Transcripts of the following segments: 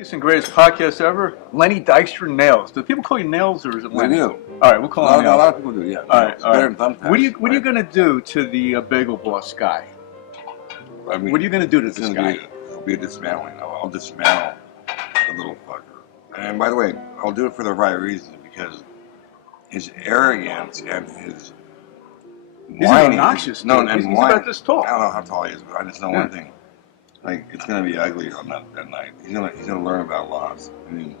Biggest and greatest podcast ever. Lenny Dykstra Nails. Do people call you Nails or is it Lenny? They do. All right, we'll call him Nails. A lot of people do. Yeah. All right. Better than thumbtacks. What are you going to do to the Bagel Boss guy? I mean, what are you going to do to this guy? It'll be a dismantling. I'll dismantle the little fucker. And by the way, I'll do it for the right reason because his arrogance and his He's obnoxious. No, he's about this tall. I don't know how tall he is, but I just know one thing. Like, it's going to be ugly on that night. He's gonna learn about loss. I mean,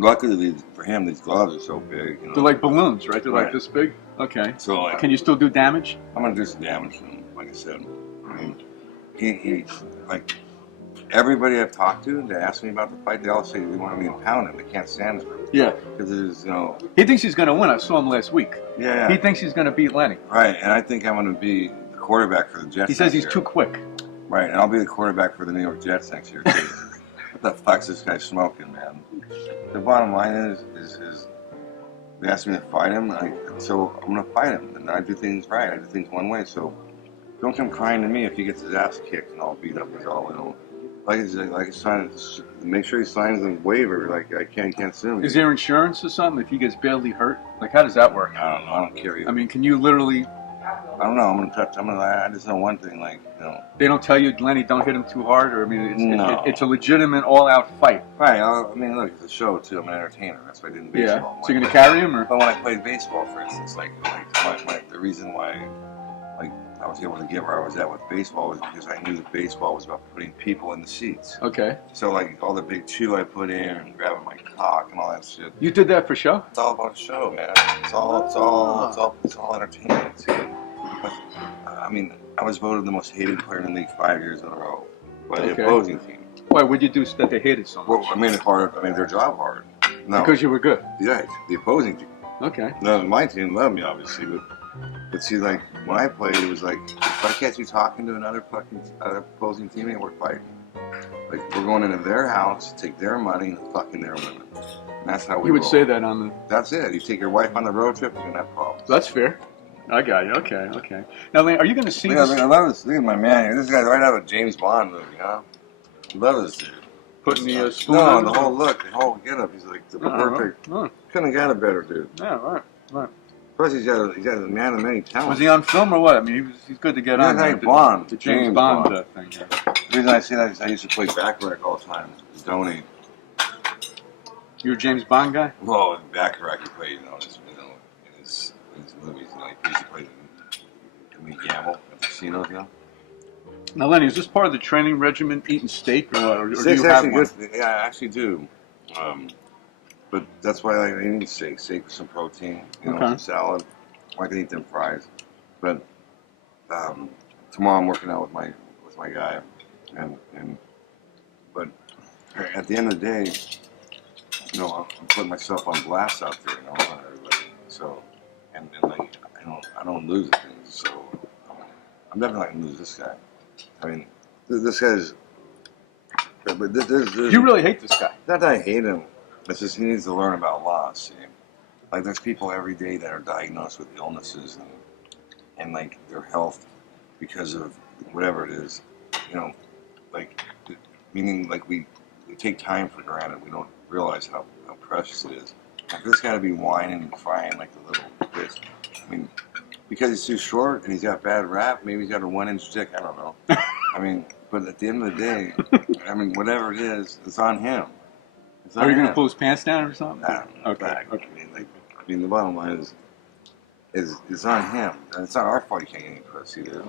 luckily for him, these gloves are so big. You know? They're like balloons, right? They're like this big? Okay. So, like, can you still do damage? I'm going to do some damage to him, like I said. I mean, he like, everybody I've talked to that asked me about the fight, they all say they want me to pound him. They can't stand him. Yeah. Because there's, you know... He thinks he's going to win. I saw him last week. Yeah. He thinks he's going to beat Lenny. Right, and I think I'm going to be the quarterback for the Jets. He says he's too quick. Right, and I'll be the quarterback for the New York Jets next year, too. What the fuck's this guy smoking, man? The bottom line is they asked me to fight him, so I'm going to fight him. And I do things right. I do things one way, so don't come crying to me if he gets his ass kicked and all beat up and all, you know. Make sure he signs a waiver, like I can't sue him. Is there insurance or something if he gets badly hurt? Like, how does that work? I don't know. I don't care either. I mean, can you literally... I don't know. I just know one thing, like, you know. They don't tell you, Lenny, don't hit him too hard, or I mean, it's a legitimate all-out fight. Right. I mean, look, it's a show too. I'm an entertainer. That's why I did in baseball. Yeah. So you're gonna carry him, or? But when I played baseball, for instance, the reason why, like, I was able to get where I was at with baseball was because I knew that baseball was about putting people in the seats. Okay. So, like, all the big chew I put in and grabbing my cock and all that shit. You did that for show? It's all about a show, man. It's all entertainment too. But, I mean, I was voted the most hated player in the league 5 years in a row by the opposing team. Why? What'd you do that they hated so much? Well, I made it hard. I made their job hard. No. Because you were good. Yeah, the opposing team. Okay. No, my team loved me, obviously, but see, like, when I played, it was like, if I catch you talking to another opposing teammate, we're fighting. Like, we're going into their house, take their money, and fucking their women. And that's how we You would roll. say that on the... That's it. You take your wife on the road trip, you're going to have problems. That's fair. I got you. Okay. Now, Lane, are you going to see this? I love this. Look at my man here. This guy's right out of a James Bond movie, huh? I love this dude. Putting the spoon No, the whole look, the whole get-up. He's like the perfect. Right. Couldn't have got a better dude. Yeah, right. Plus, he's got a man of many talents. Was he on film or what? I mean, he's good to get on. Like Bond. The James Bond thing. Yeah. The reason I say that is I used to play baccarat all the time. Donate. You were a James Bond guy? Well, in baccarat, you play, in his movies. He used to play me gamble at the casinos, Now, Lenny, is this part of the training regimen, eating steak, or do you have one? Good. Yeah, I actually do. But that's why I eat steak. Steak with some protein, some salad. I can eat them fries. But tomorrow I'm working out with my guy, but at the end of the day, I'm putting myself on blast out there, on everybody. So, and like I don't lose at things. So I'm definitely not gonna lose this guy. I mean, this guy's. But you really hate this guy. Not that I hate him. It's just he needs to learn about loss. See? Like, there's people every day that are diagnosed with illnesses and like their health because of whatever it is. Like, meaning like we take time for granted. We don't realize how precious it is. And for this guy to be whining and crying like the little bitch, I mean, because he's too short and he's got bad rap, maybe he's got a 1-inch dick, I don't know. I mean, but at the end of the day, I mean, whatever it is, it's on him. Are you going to pull his pants down or something? I don't know. Okay. I mean, the bottom line is it's on him. And it's not our fault he can't get any pussy, dude.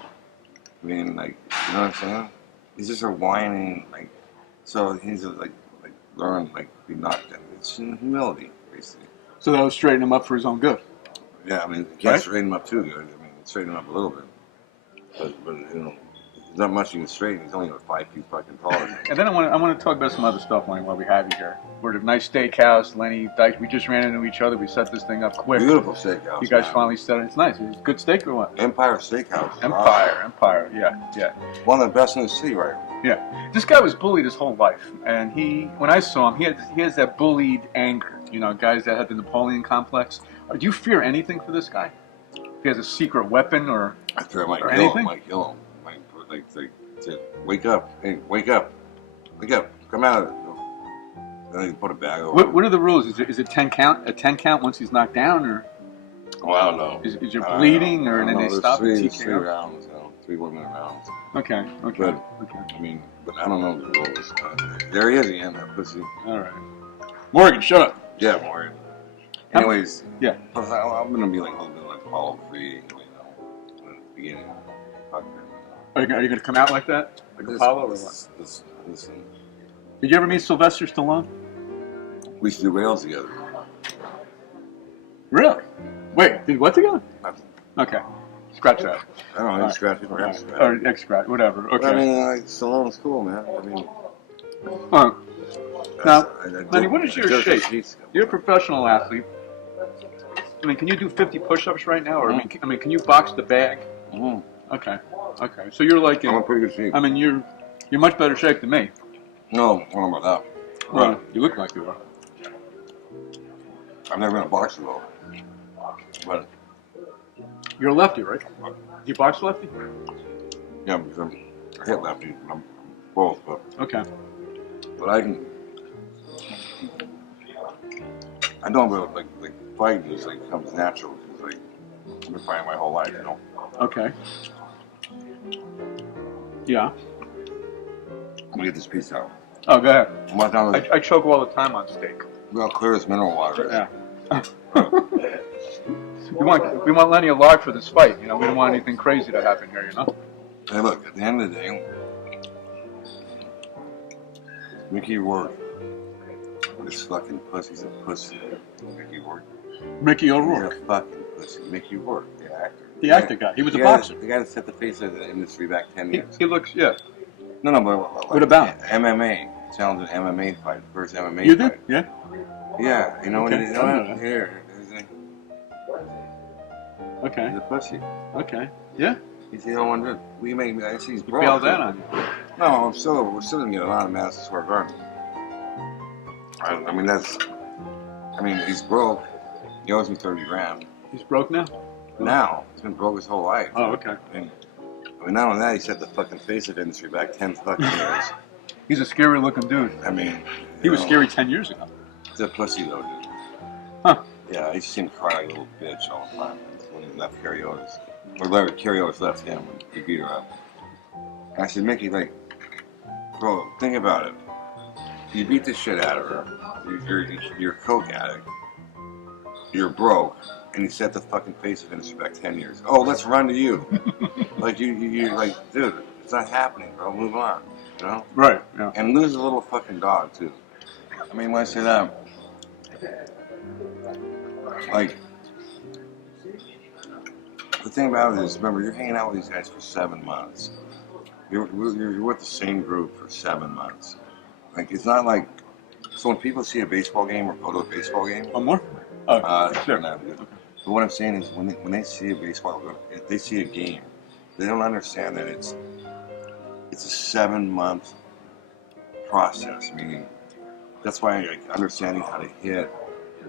I mean, like, you know what I'm saying? He's just a whining, like, so he needs to, like learn, like, be knocked down. It's humility, basically. So that will straighten him up for his own good. Yeah, I mean, you can't straighten him up too good. I mean, straighten him up a little bit. But there's not much you can straighten. He's only about 5 feet fucking taller. And then I want to talk about some other stuff, Lenny, while we have you here. We're at a nice steakhouse, Lenny Dykstra. We just ran into each other. We set this thing up quick. Beautiful steakhouse. You guys finally set it. It's nice. It's good steak or what? Empire Steakhouse. Empire. Yeah. One of the best in the city, right? Yeah. This guy was bullied his whole life, and when I saw him, he has that bullied anger. Guys that had the Napoleon complex. Do you fear anything for this guy? If he has a secret weapon or I fear I might kill him. Like say, wake up, hey, wake up, come out of it. Then they put a bag over. What are the rules? Is it 10 count? A 10 count once he's knocked down, or Well, I don't know. is you bleeding, or then they stop at three TKO? rounds, 3 1-minute rounds. Okay. But, Okay. I mean, but I don't know the rules. There he is again, that pussy. All right. Morgan, shut up. Yeah, Morgan. Anyways, yeah. Plus, I'm gonna be like a little bit like Apollo Creed, in the beginning. Are you going to come out like that? Like Apollo or what? Listen. Did you ever meet Sylvester Stallone? We used to do rails together. Really? Wait, did what together? Nothing. Okay. Scratch that. I don't know, scratch it or Right. scratch. Or X-Scratch, whatever. Okay. I mean, like, Stallone's cool, man. I mean... Now, Lenny, what is your shape? You're a professional athlete. I mean, can you do 50 push-ups right now? Or, I mean, can you box the bag? Mm-hmm. Okay. So you're like I'm in pretty good shape. I mean, you're much better shape than me. No, I don't know about that. Well, you look like you are. I've never been a boxer, though. But... You're a lefty, right? Do you box lefty? Yeah, because I hit lefty. I'm both, but... Okay. But I can... I know, but like fighting just like comes natural because like I've been fighting my whole life, you know. Okay. Yeah. Let me get this piece out. Oh, go ahead. What down I choke all the time on steak. Well, clear as mineral water. Yeah. we want Lenny alive for this fight. You know, we don't want anything crazy to happen here. You know. Hey, look. At the end of the day, Mickey Rourke. This fucking pussy's a pussy. Mickey Rourke. Mickey O'Rourke. He's a fucking pussy. Mickey Rourke, the actor. The actor guy. He was a boxer. The guy that set the face of the industry back 10 years. He looks, yeah. No, but like, what about MMA? Challenged an MMA fight. First MMA you fight. did? Yeah. Yeah. You know Okay. what? You know what? Here. Okay. He's a pussy. Okay. Yeah. He's the only one that we made. I see he's broke. Bailed out on you. No, we're still gonna get a lot of Madison Square Garden. I mean, he's broke. He owes me 30 grand. He's broke now? Now, he's been broke his whole life. Oh, okay. I mean, not only that, he set the fucking face of industry back 10 fucking years. He's a scary looking dude. I mean, he was scary 10 years ago. He's a pussy though, dude. Huh. Yeah, I used to see him cry like a little bitch all the time when he left Carrie Otis. Or Larry, Carrie Otis left him when he beat her up. And I said, Mickey, like, bro, think about it. You beat the shit out of her. You're a coke addict. You're broke, and you set the fucking face of industry back 10 years. Oh, let's run to you. Like you're like, dude, it's not happening, bro. Move on. You know? Right. Yeah. And lose a little fucking dog too. I mean, when I say that, like, the thing about it is, remember, you're hanging out with these guys for 7 months. You're with the same group for 7 months. Like, it's not like, so when people see a baseball game or go to a baseball game. One more? Oh, sure. No, but what I'm saying is, when they see a baseball, if they see a game, they don't understand that it's a 7-month process. Meaning, that's why like, understanding how to hit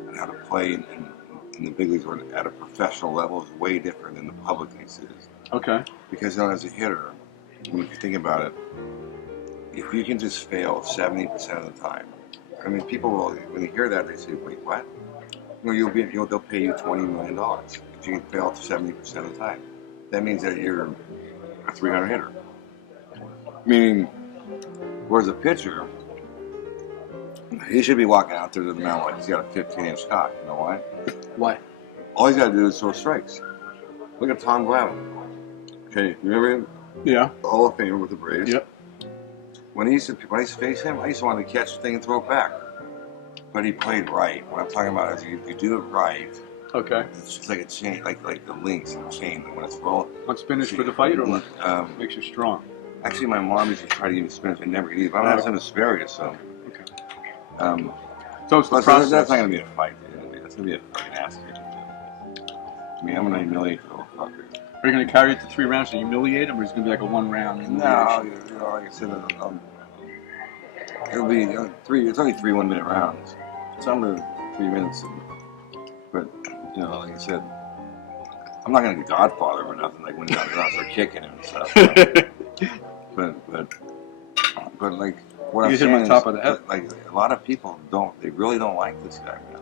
and how to play in the big leagues or at a professional level is way different than the public thinks it is. Okay. Because you know, as a hitter, when you think about it, if you can just fail 70% of the time, I mean, people will, when they hear that, they say, "Wait, what?" You know, they'll pay you $20 million if you can fail 70% of the time. That means that you're a 300 hitter. Meaning, whereas a pitcher, he should be walking out there to the mound like he's got a 15-inch cock. You know why? Why? All he's got to do is throw strikes. Look at Tom Glavine. Okay, you remember him? Yeah. Hall of Famer with the Braves. Yep. When I used to face him, I used to want to catch the thing and throw it back. But he played right. What I'm talking about is if you do it right, okay, it's just like a chain, like the links in a chain. When it's rolled. Want spinach for the fight or what? Makes you strong. Actually, my mom used to try to give me spinach. I never eat it. But I'm having some asparagus, so. Okay. So it's the process. That's not going to be a fight. That's going to be a fucking ass kick. I mean, I'm going to humiliate the little fucker. Are you going to carry it to 3 rounds to humiliate him, or is it going to be like a 1-round? No, you know, like I said, it'll be it's only 3 1-minute rounds. It's under 3 minutes. But, you know, like I said, I'm not going to Godfather or nothing, like when I start kicking him and stuff. But like, what You I'm hit him on saying top is, of the head. like a lot of people they really don't like this guy, man.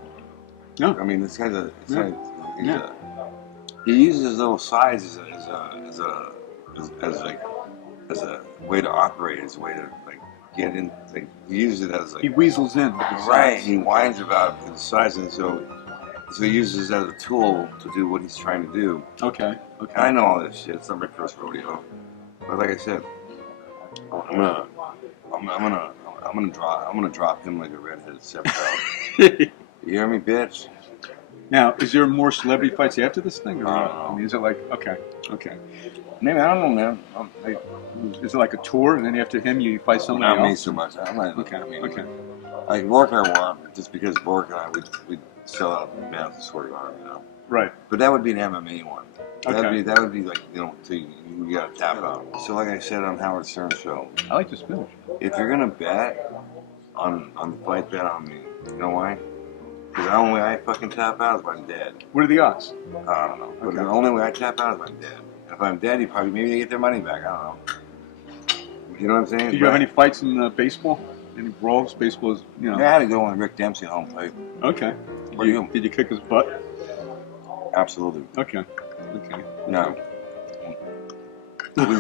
No. I mean, this guy's Yeah. he uses his little size as a way to operate, as a way to like get in. Like, he uses it as like He weasels in. With his right. size. He whines about his size, and so he uses it as a tool to do what he's trying to do. Okay. Okay. And I know all this shit. It's not my first rodeo, but like I said, I'm gonna drop him like a redheaded stepchild. You hear me, bitch? Now, is there more celebrity fights after this thing? Or I don't know. I mean, is it like okay? Maybe, I don't know, man. Is it like a tour, and then after him you fight somebody Not me else? so much. I'm not. Okay. I mean, Okay. like Bork, I want just because Bork and I we'd sell out Madison Square Garden, you know. Right. But that would be an MMA one. Okay. That would be like, you know, you gotta tap out. So like I said on Howard Stern's show, I like to spinach. if you're gonna bet on the fight, bet on me. You know why? Because the only way I fucking tap out is if I'm dead. What are the odds? I don't know. But Okay. the only way I tap out is if I'm dead. If I'm dead, maybe they get their money back. I don't know. You know what I'm saying? Do you have any fights in baseball? Any brawls? Baseball is, you know. Yeah, I had to go on Rick Dempsey at home plate. Okay. What do you? Did you kick his butt? Absolutely. Okay. Okay. No.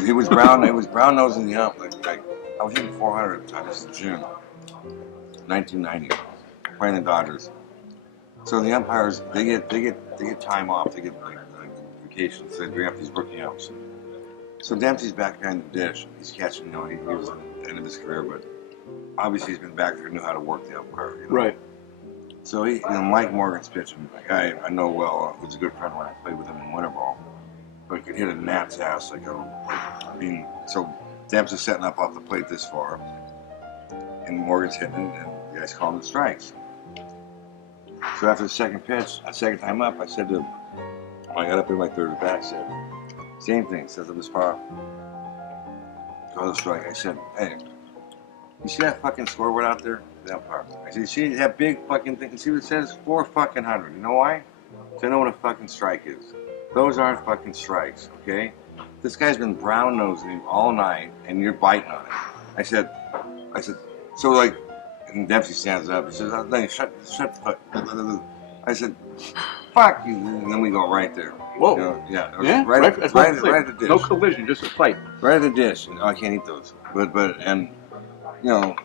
He was brown. It was brown nosing the ump. Like I was hitting 400 at the time. This is June, 1990, playing the Dodgers. So the umpires they get time off. They get like vacations. They bring up these rookie umps. So Dempsey's back behind the dish. He's catching. You know, he was at the end of his career, but obviously he's been back there, knew how to work the umpire. You know? Right. So Mike Morgan's pitching. Like I know well, who's a good friend when I played with him in winter ball. But he could hit a gnat's ass. So Dempsey's setting up off the plate this far, and Morgan's hitting, and the guy's calling the strikes. So after the second pitch, second time up, I said to him, when I got up in my third at bat, I said, same thing, sets up his power. Call the strike. I said, hey, you see that fucking scoreboard out there? That part. I said, you see that big fucking thing? You see what it says? 400. You know why? Because I know what a fucking strike is. Those aren't fucking strikes, okay? This guy's been brown nosing all night, and you're biting on it. I said, so like, and Dempsey stands up. He says, Lenny, shut the fuck. I said, fuck you. And then we go right there. Whoa. You know, yeah. Yeah. Right at the dish. No collision, just a fight. Right at the dish. Oh, I can't eat those. And you know,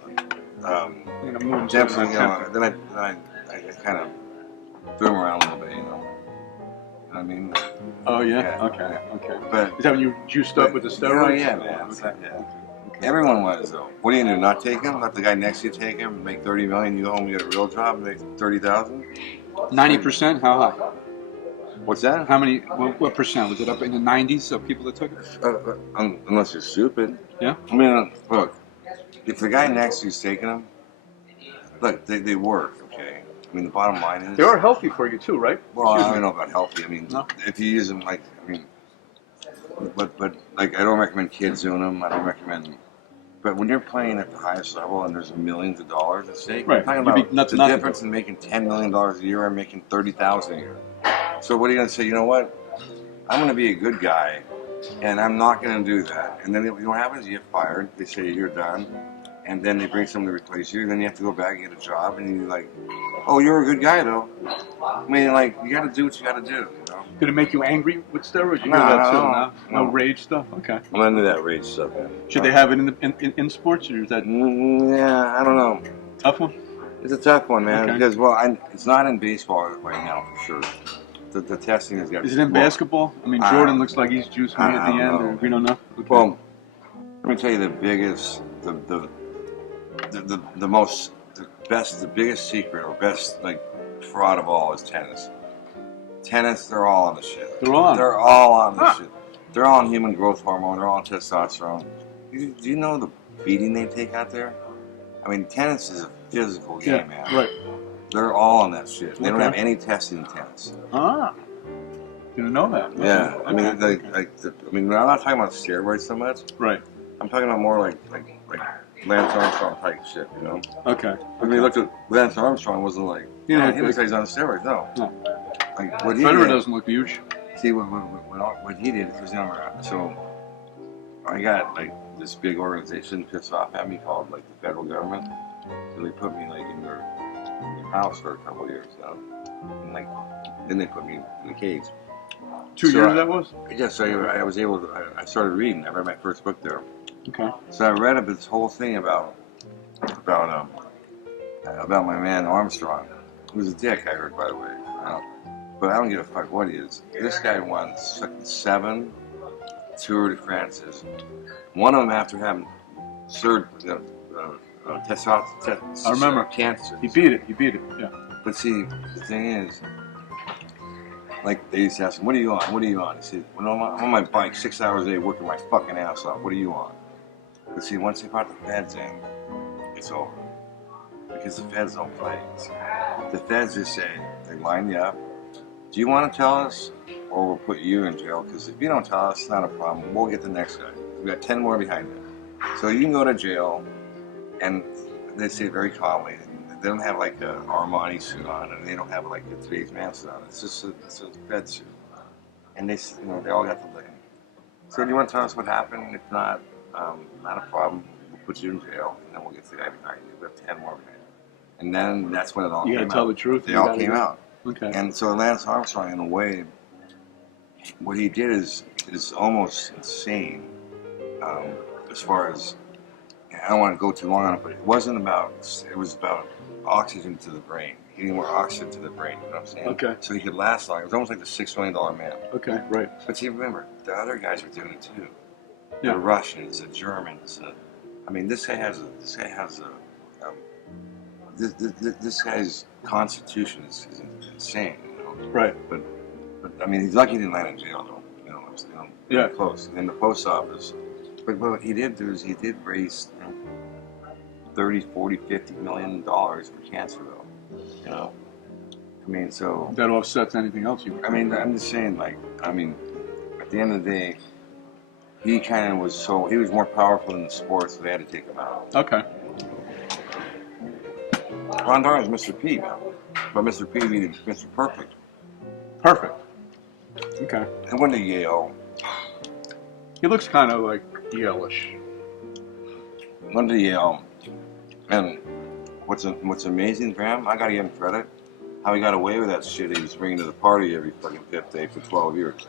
Dempsey, you know, then I kind of threw him around a little bit, you know. I mean, oh yeah. Yeah. Okay. but Is that when you juiced up with the steroids? yeah, man. Okay. Yeah. Everyone was though. What do you do? Not take him? Let the guy next to you take him? Make $30 million? You go home and get a real job and make $30,000? 90%? How high? What's that? How many? What percent? Was it up in the 90s of people that took it? Unless you're stupid. Yeah. I mean, look. If the guy next to you's taking him, look, they work. Okay. I mean, the bottom line is They are healthy for you too, right? well, I don't know about healthy. I mean, No? if you use them but like I don't recommend kids doing them. I don't recommend. But when you're playing at the highest level and there's millions of dollars at stake, Right. I'm talking You'd be about nuts the not to difference do in making $10 million a year and making $30,000 a year. So what are you going to say? You know what? I'm going to be a good guy, and I'm not going to do that. And then you know what happens? You get fired. They say you're done, and then they bring someone to replace you. Then you have to go back and get a job, and you're like, oh, you're a good guy though. I mean, like you got to do what you got to do. You know? Did it make you angry with steroids? You No, hear that too, no. No rage stuff. Okay. I'm into that rage stuff, man. Should they have it in sports, or is that Yeah, I don't know. tough one? It's a tough one, man, Okay. because it's not in baseball right now for sure. The testing has got. Is it in basketball? I mean, Jordan looks like he's juicing me at the end, or we don't know. Okay. Well, let me tell you the biggest, the biggest secret or best like fraud of all is tennis. Tennis, they're all on the shit. They're all on. They're all on the shit. They're all on human growth hormone. They're all on testosterone. Do you know the beating they take out there? I mean, tennis is a physical game, man. Right. They're all on that shit. They don't Okay. have any testing in tennis. Ah. Didn't know that. Yeah, Okay. I mean, I'm not talking about steroids so much. Right. I'm talking about more like Lance Armstrong type shit, you know. Okay. I mean, look at Lance Armstrong wasn't like, Yeah, he looks like he's on steroids. No. Like what he Federer did. doesn't look huge. See what he did was so I got like this big organization pissed off at me called like the federal government. So they put me like in their house for a couple of years, you know? And like then they put me in a cage. 2 So years that was? Yeah, so I was able to. I started reading. I read my first book there. Okay. So I read up this whole thing about my man Armstrong. He was a dick, I heard, by the way. But I don't give a fuck what he is. This guy won 7 Tour de France's. One of them after having testosterone. I remember. Cancer. He beat it. Yeah. But see, the thing is, like they used to ask him, "What are you on? What are you on?" He said, "Well, I'm on my bike 6 hours a day, working my fucking ass off. What are you on?" But see, once they brought the feds in, it's over. Because the feds don't play. The feds just say, they line you up. Do you want to tell us, or we'll put you in jail? Because if you don't tell us, it's not a problem. We'll get the next guy. We've got 10 more behind you. So you can go to jail, and they say very calmly, they don't have like an Armani suit on, and they don't have like a Today's Man suit on. It's just a Fed suit. And they all got the lane. So do you want to tell us what happened? If not, not a problem. We'll put you in jail, and then we'll get the guy behind you. We have 10 more behind you. And then that's when it all came out. You gotta tell the truth. They all came out. Okay. And so Lance Armstrong, in a way, what he did is almost insane. As far as, I don't want to go too long on it, but it was about oxygen to the brain. Getting more oxygen to the brain, you know what I'm saying? Okay. So he could last long. It was almost like the $6 million man. Okay, right. But see, remember, the other guys were doing it too. Yeah. The Russians, the Germans. I mean, this guy's constitution is insane, you know? Right. But I mean, he's lucky he didn't land in jail, though. Yeah. Close. In the post office. But what he did do is he did raise 30, 40, 50 million dollars for cancer, though. You know? I mean, so. That offsets anything else you. I mean, I'm just saying, like, I mean, at the end of the day, he kind of was he was more powerful in the sport, so they had to take him out. Okay. Ron Darn is Mr. P, man. But Mr. P meaning Mr. Perfect. Perfect. Okay. And went to Yale. He looks kind of like Yale-ish. Went to Yale. And what's amazing for him, I gotta give him credit, how he got away with that shit he was bringing to the party every fucking fifth day for 12 years.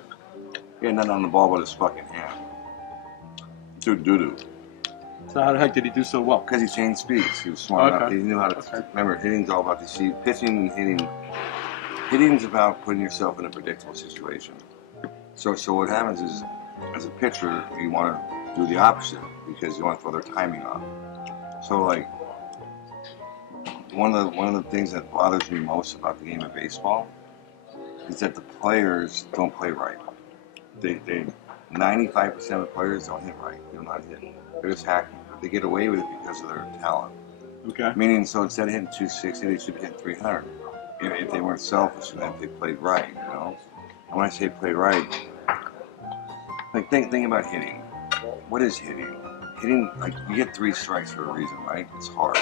He had nothing on the ball but his fucking hand. Dude, doo-doo. So how the heck did he do so well? Because he changed speeds. He was smart enough. Okay. He knew how to. Okay. Remember, hitting's all about pitching and hitting. Hitting's about putting yourself in a predictable situation. So what happens is, as a pitcher, you want to do the opposite because you want to throw their timing off. So like, one of the things that bothers me most about the game of baseball is that the players don't play right. They 95% of the players don't hit right. They don't know how to hit. They're just hacking. They get away with it because of their talent. Okay. Meaning, so instead of hitting 260, they should be hitting 300. If they weren't selfish and if they played right, you know. And when I say play right, like think about hitting. What is hitting? Hitting, like, you get 3 strikes for a reason, right? It's hard.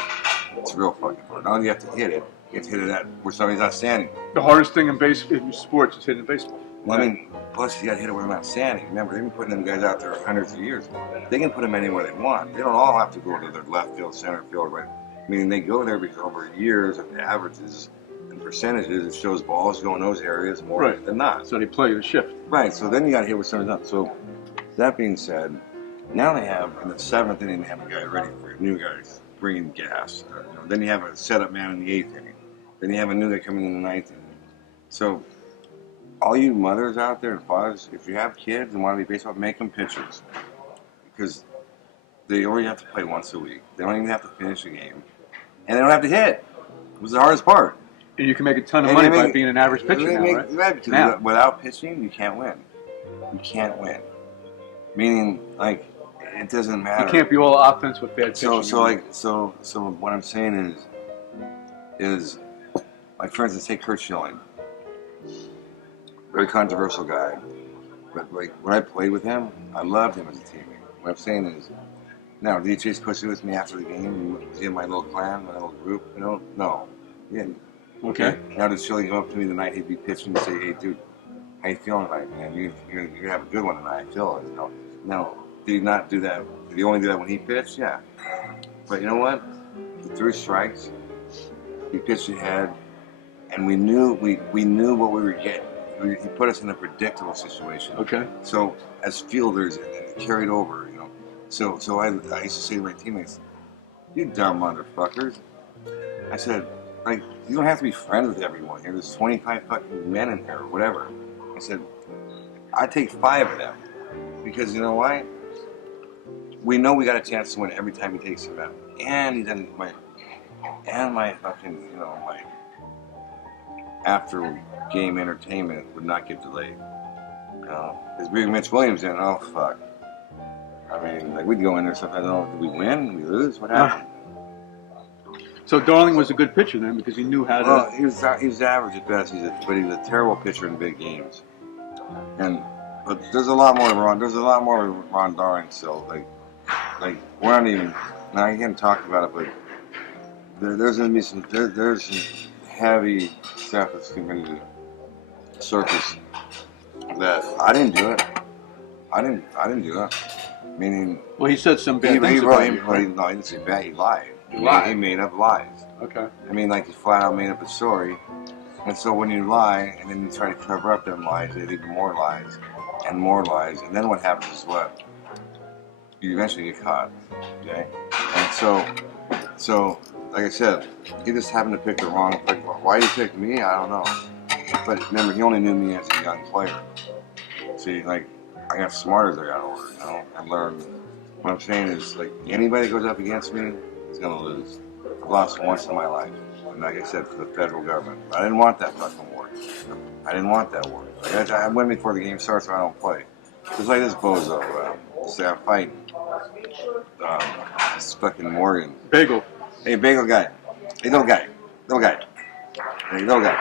It's real fucking hard. Not only do you have to hit it, you have to hit it at where somebody's not standing. The hardest thing in sports is hitting baseball. Well, I mean, plus you got to hit it where they're not standing. Remember, they've been putting them guys out there hundreds of years. They can put them anywhere they want. They don't all have to go to their left field, center field, right. I mean, they go there because over years of averages and percentages, it shows balls go in those areas more than not. So they play the shift. Right. So then you got to hit where somebody's not. So that being said, now they have in the 7th inning they have a guy ready for you, new guys bringing gas. Then you have a setup man in the 8th inning. Then you have a new guy coming in the 9th inning. So all you mothers out there and fathers, if you have kids and want to be baseball, make them pitchers. Because they only have to play once a week. They don't even have to finish a game. And they don't have to hit. It was the hardest part. And you can make a ton of money by being an average pitcher now, right? Right, because now. Without pitching, you can't win. You can't win. Meaning, like, it doesn't matter. You can't be all offense with bad pitching. So what I'm saying is, like, for instance, take Kurt Schilling. Very controversial guy. But, like, when I played with him, I loved him as a teammate. What I'm saying is, now, did he chase pussy with me after the game? Was he in my little clan, my little group? You know? No. He didn't. Okay. Now, does Schilling go up to me the night he'd be pitching and say, hey, dude, how you feeling tonight, man? You're going to have a good one tonight. I feel it. No. Did he not do that? Did he only do that when he pitched? Yeah. But you know what? He threw strikes. He pitched ahead, and we knew what we were getting. He put us in a predictable situation. Okay. So as fielders, and it carried over, you know. So I used to say to my teammates, "You dumb motherfuckers." I said, like, you don't have to be friends with everyone here. There's 25 fucking men in here or whatever. I said, I take 5 of them because you know why? We know we got a chance to win every time he takes him out, and he doesn't. My fucking, you know, my after game entertainment would not get delayed. You know, because bring Mitch Williams in, oh fuck. I mean, like we'd go in there sometimes. Oh, did we win? Did we lose? What happened? So Darling was a good pitcher then because he knew how to. Well, he was average at best. But he was a terrible pitcher in big games. But there's a lot more to Ron. There's a lot more to Ron Darling still. Like we're not even. Now I can't talk about it, but there's gonna be some. There's some heavy stuff that's going to surface that I didn't do it. I didn't do it. Meaning. Well, he said some bad things about you. No, he didn't say bad. He lied. He made up lies. Okay. I mean, like he flat out made up a story. And so when you lie and then you try to cover up them lies, they leave more lies and more lies. And then what happens is what? You eventually get caught. Okay? And so like I said, he just happened to pick the wrong. Like, why he picked me, I don't know. But remember, he only knew me as a young player. See, like, I got smarter as I got older. You know, I learned. What I'm saying is, like, anybody that goes up against me is gonna lose. I've lost once in my life, and like I said, for the federal government. I didn't want that fucking war. I didn't want that war. Like, I went before the game starts, so I don't play. Just like this bozo. Say I'm fighting. This fucking Morgan. Bagel. Hey, bagel guy. Hey, little guy. Little guy. Hey, little guy.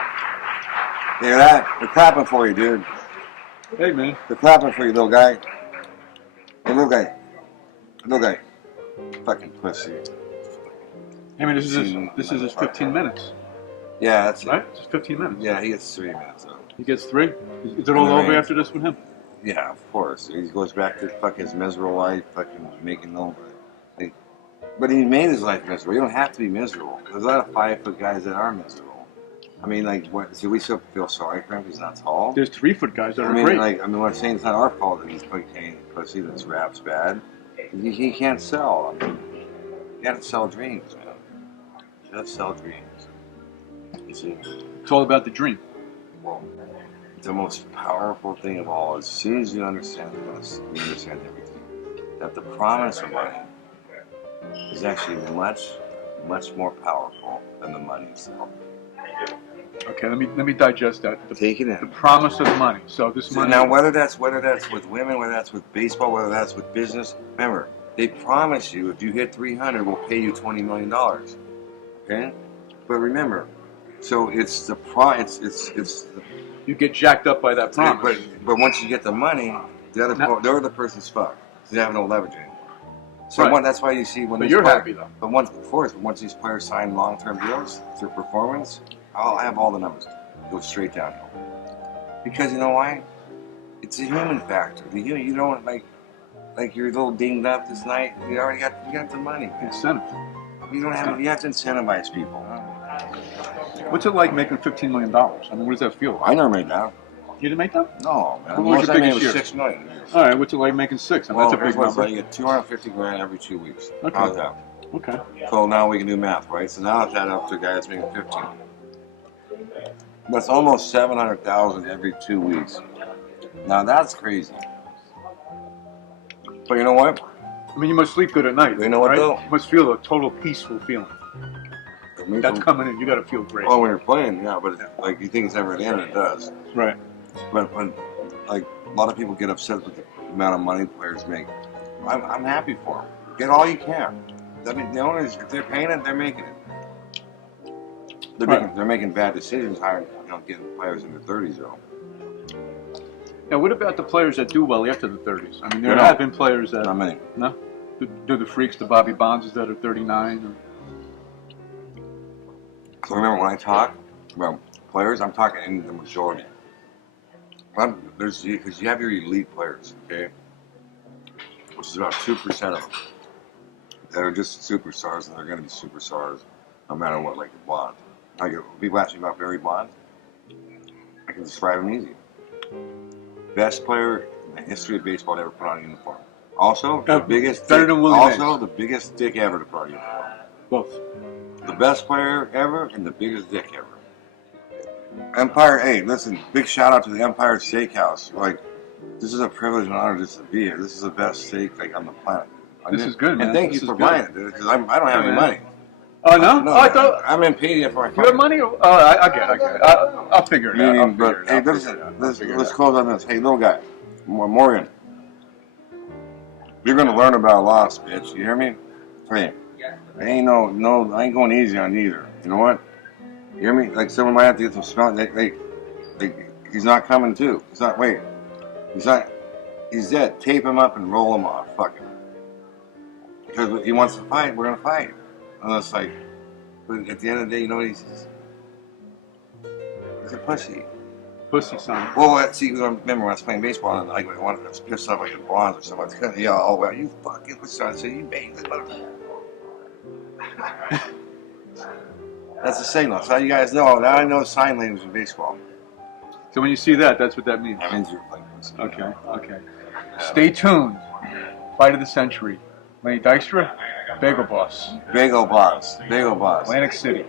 You hear that? They're clapping for you, dude. Hey, man. They're clapping for you, little guy. Hey, little guy. Little guy. Fucking pussy. I mean, this is his 15 minutes. Yeah, that's right. Just 15 minutes. Yeah, he gets 3 minutes. Though. He gets 3. Is it all over after this with him? Yeah, of course. He goes back to fucking his miserable life, fucking making no. But he made his life miserable. You don't have to be miserable. There's a lot of 5-foot guys that are miserable. I mean, like, what? See, we still feel sorry for him. He's not tall. There's 3-foot guys that are great. great. What I'm saying, it's not our fault that he's fucking pussy. This rap's bad. He can't sell. I mean, you gotta sell dreams, man. You gotta sell dreams. You see? It's all about the dream. Well, the most powerful thing of all, as soon as you understand this, you understand everything. That the promise of money is actually much, much more powerful than the money itself. Okay, let me digest that. Take it in. The promise of the money. So this money. Now, whether that's with women, whether that's with baseball, whether that's with business, remember, they promise you if you hit 300, we'll pay you $20 million. Okay, but remember, so it's the you get jacked up by that promise. But once you get the money, the other person's fucked. They have no leverage anymore. So that's why you see when. But you're happy though. But once these players sign long-term deals through performance, I have all the numbers. Go straight downhill. Because you know why? It's a human factor. You don't like you're a little dinged up this night. You got the money. Man. Incentive. You have to incentivize people. What's it like making $15 million? I mean, what does that feel like? I never made that. You didn't make that? No, man. What was your biggest year? $6 million. All right, what's it like making 6? I mean, that's a big number. You get $250,000 every 2 weeks. Okay. How's that? Okay. So now we can do math, right? So now it's added up to a guy that's making 15. That's almost $700,000 every 2 weeks. Now that's crazy. But you know what? I mean, you must sleep good at night. You know what, right? though? You must feel a total peaceful feeling. That's coming in. You got to feel great. Oh, when you're playing, yeah. But like you think it's never the end, it does. Right. But like a lot of people get upset with the amount of money players make. I'm happy for them. Get all you can. I mean, the owners, if they're paying it, they're making it. They're making bad decisions, getting players in their 30s though. Now, what about the players that do well after the 30s? I mean, there have been players that. Not many. No. Do the freaks, the Bobby Bonds that are 39? So remember, when I talk about players, I'm talking in the majority. Because you have your elite players, okay? which is about 2% of them that are just superstars, and they're going to be superstars no matter what. Like Bond, people ask me about Barry Bond. I can describe him easy. Best player in the history of baseball to ever put on a uniform. Also, the biggest better dick, than Willie also Mays. the biggest dick ever to put on a uniform. Both. The best player ever and the biggest dick ever. Empire, hey, listen, big shout out to the Empire Steakhouse. Like, this is a privilege and honor just to be here. This is the best steak like on the planet. This is good, man. And thank This you is for good. buying it, dude, because I don't have any man. money. Oh, no? No, Oh, I thought... I'm in paying for my You have money? Oh, I get it. I'll figure it out. Meaning, but hey, let's close on this. Hey, little guy, Morgan, you're gonna learn about loss, bitch. You hear me? Hey, I ain't I ain't going easy on either. You know what? You hear me? Like someone might have to get some smell. He's not coming too. He's not. Wait, he's not. He's dead. Tape him up and roll him off. Fuck him. Because he wants to fight. We're gonna fight. And it's like, but at the end of the day, you know what he says? He's a pussy. Pussy, son. Well, see, remember when I was playing baseball and I was pissed off like a Bonds or something. I was yeah, oh well, you fucking was trying to say you made this motherfucker. That's the signal. So you guys know. Now I know sign language in baseball. So when you see that, that's what that means. That means you're playing pussy. Okay. Stay tuned. Fight of the century. Lenny Dykstra, Bagel Boss. Bagel Boss. Atlantic City.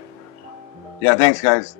Yeah, thanks, guys.